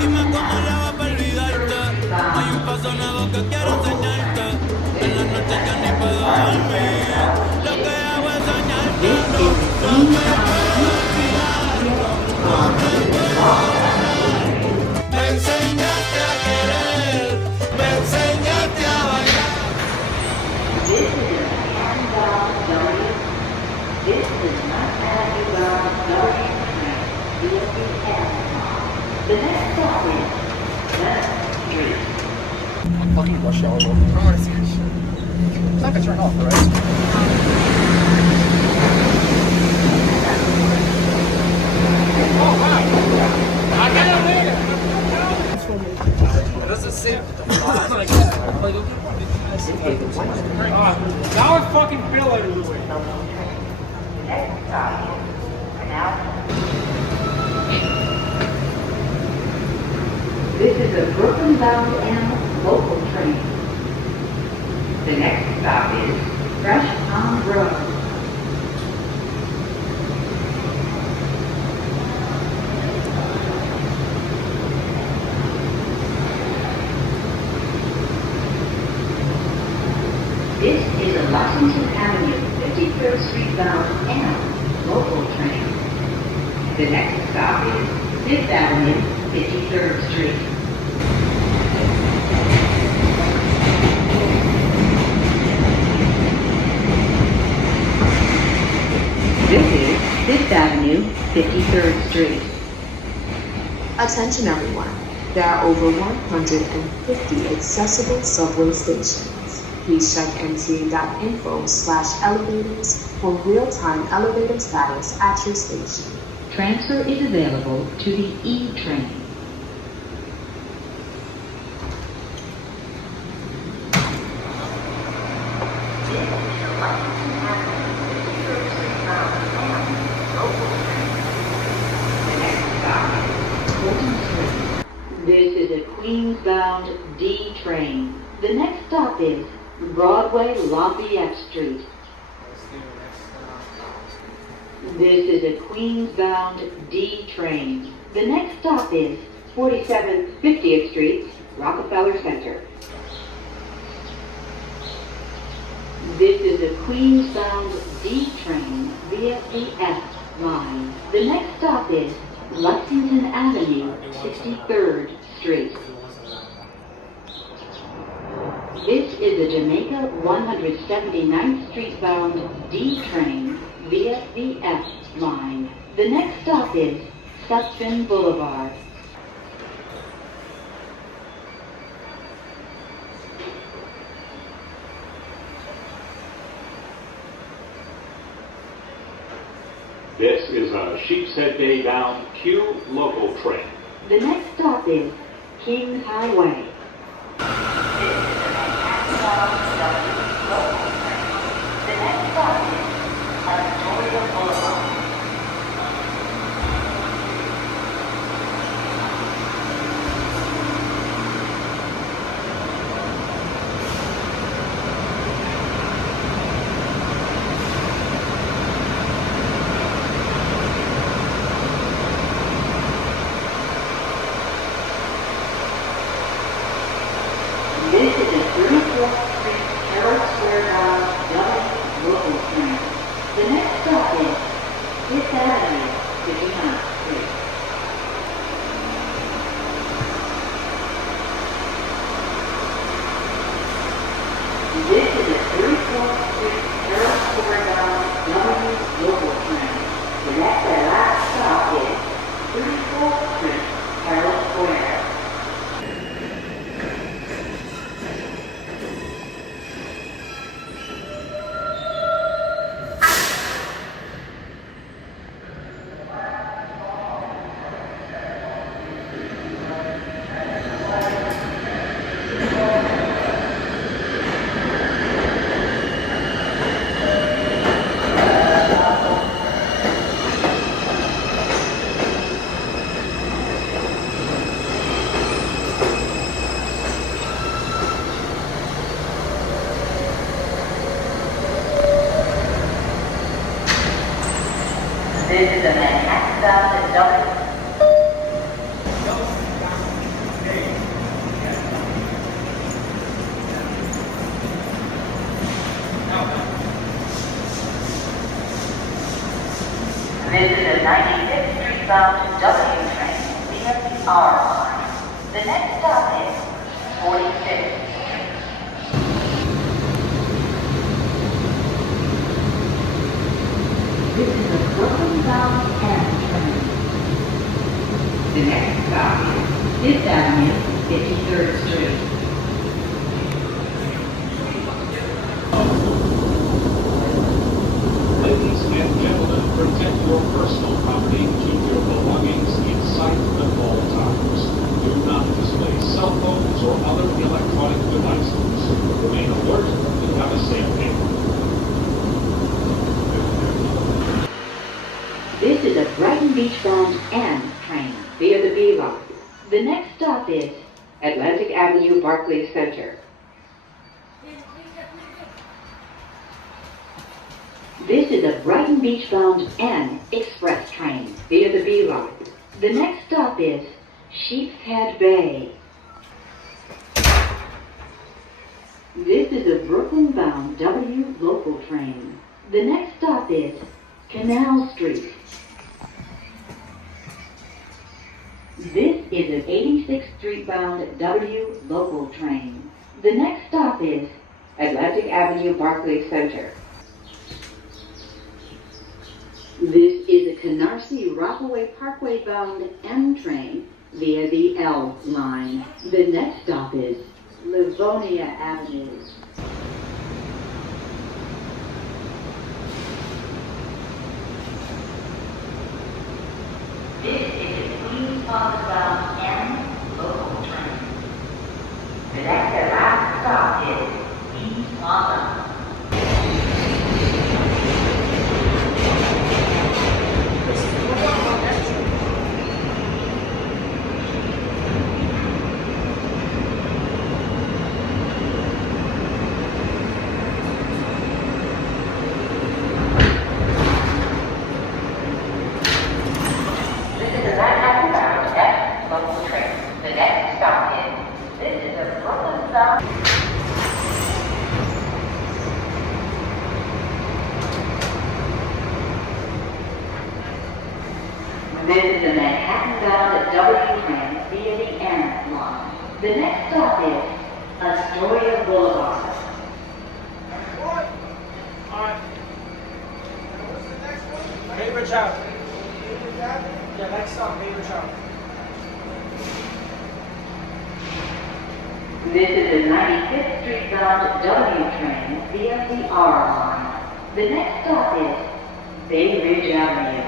Dime cómo le hago para olvidarte. Hay un paso nuevo que quiero enseñarte. En la noche yo ni puedo dormir. Lo que hago es soñarte. Lo que yo quiero es olvidarte. No te puedo olvidar. Me enseñaste a querer. Me enseñaste a bailar. This is a hands-on W. This is not hands-on W. The next stop is Left Street. Fucking rush hour. I want to see this shit. It's not gonna turn off, right? Oh wow! I got it later. It doesn't say. Now I fucking feel it. Next stop is now. This is a Brooklyn-bound M local train. The next stop is Fresh Pond Road. This is a Lexington Avenue, 53rd Street bound M local train. The next stop is 5th Avenue, 53rd Street. This is 5th Avenue, 53rd Street. Attention everyone, there are over 150 accessible subway stations. Please check mta.info/elevators for real-time elevator status at your station. Transfer is available to the E train. This is a Queens-bound D train. The next stop is Broadway Lafayette Street. This is a Queens-bound D train. The next stop is 47 50th Street, Rockefeller Center. This is a Queens-bound D train via the F line. The next stop is Lexington Avenue, 63rd Street. This is a Jamaica 179th Street bound D train via the F line. The next stop is Sutphin Boulevard. This is a Sheepshead Bay bound Q local train. The next stop is Kings Highway. The next stop is Astoria Boulevard. This is a 34th Street Herald Square bound W local train. The next stop is 5th Avenue, 59th Street. This is a 34th Street Herald Square bound W local train. The next and last stop is 34th Street Herald Square. This is a Manhattan-bound W. This is a 95th Street bound W train via the R line. The next stop is 46th Street. This is a Brooklyn bound M train. The next stop is 5th Avenue, 53rd Street. Ladies and gentlemen, protect your personal property. Keep your belongings in sight at all times. Do not display cell phones or other electronic devices. Remain alert and have a safe day. This is a Brighton Beach bound N train via the B line. The next stop is Atlantic Avenue, Barclays Center. This is a Brighton Beach bound N express train via the B line. The next stop is Sheepshead Bay. This is a Brooklyn bound W local train. The next stop is Canal Street. This is an 86th Street bound W local train. The next stop is Atlantic Avenue, Barclays Center. This is a Canarsie Rockaway Parkway bound M train via the L line. The next stop is Livonia Avenue. This is a Queens Plaza bound M local train. The next and last stop is Queens Plaza. This is a Manhattan bound F local train. The next stop is, this is a Brooklyn bound. This is a Manhattan-bound W train via the M line. The next stop is Astoria Boulevard. Alright. What's the next one? Bainbridge Ave. Yeah, next stop, Bainbridge Ave. This is a 95th Street bound W train via the R line. The next stop is Bay Ridge Avenue.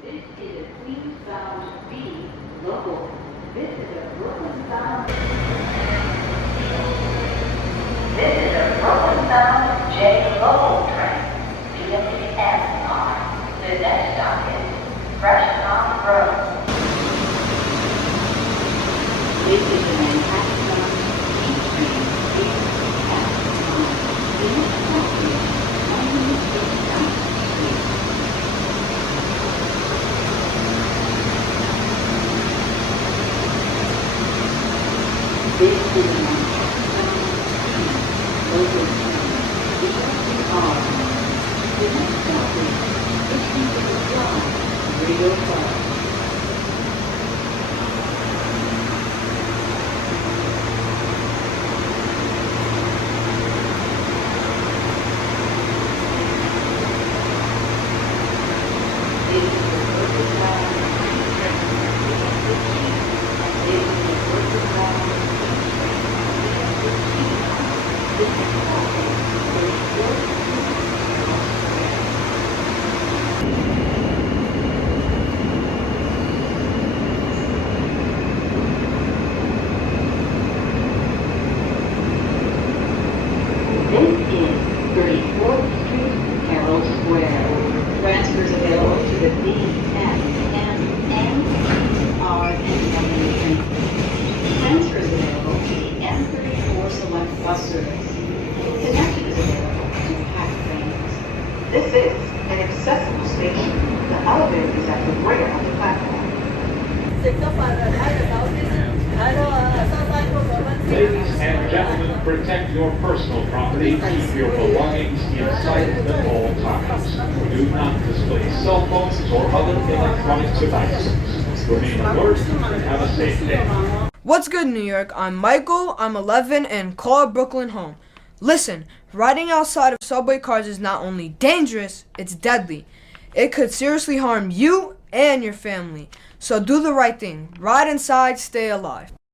This is a Queens bound B local. This is a Brooklyn bound. This is a Brooklyn bound J local train via the M line. The next stop is Freshknob Road. This is a Manhattan bound G train via the M line. The next stop is 169th Street. This is a local train via the R line. The next stop is 50th Drive, 305. the B, M, N, R, and W trains. Transfer is available to the M34 Select Bus Service. Connection is available to PAC trains. This is an accessible station. The elevator is at the rear of the platform. Ladies and gentlemen, protect your personal property. Keep your belongings in sight at all times. Do not display cell phones or other electronic devices. Remain alert and have a safe day. What's good, New York? I'm Michael, I'm 11, and call Brooklyn home. Listen, riding outside of subway cars is not only dangerous, it's deadly. It could seriously harm you and your family. So do the right thing. Ride inside, stay alive.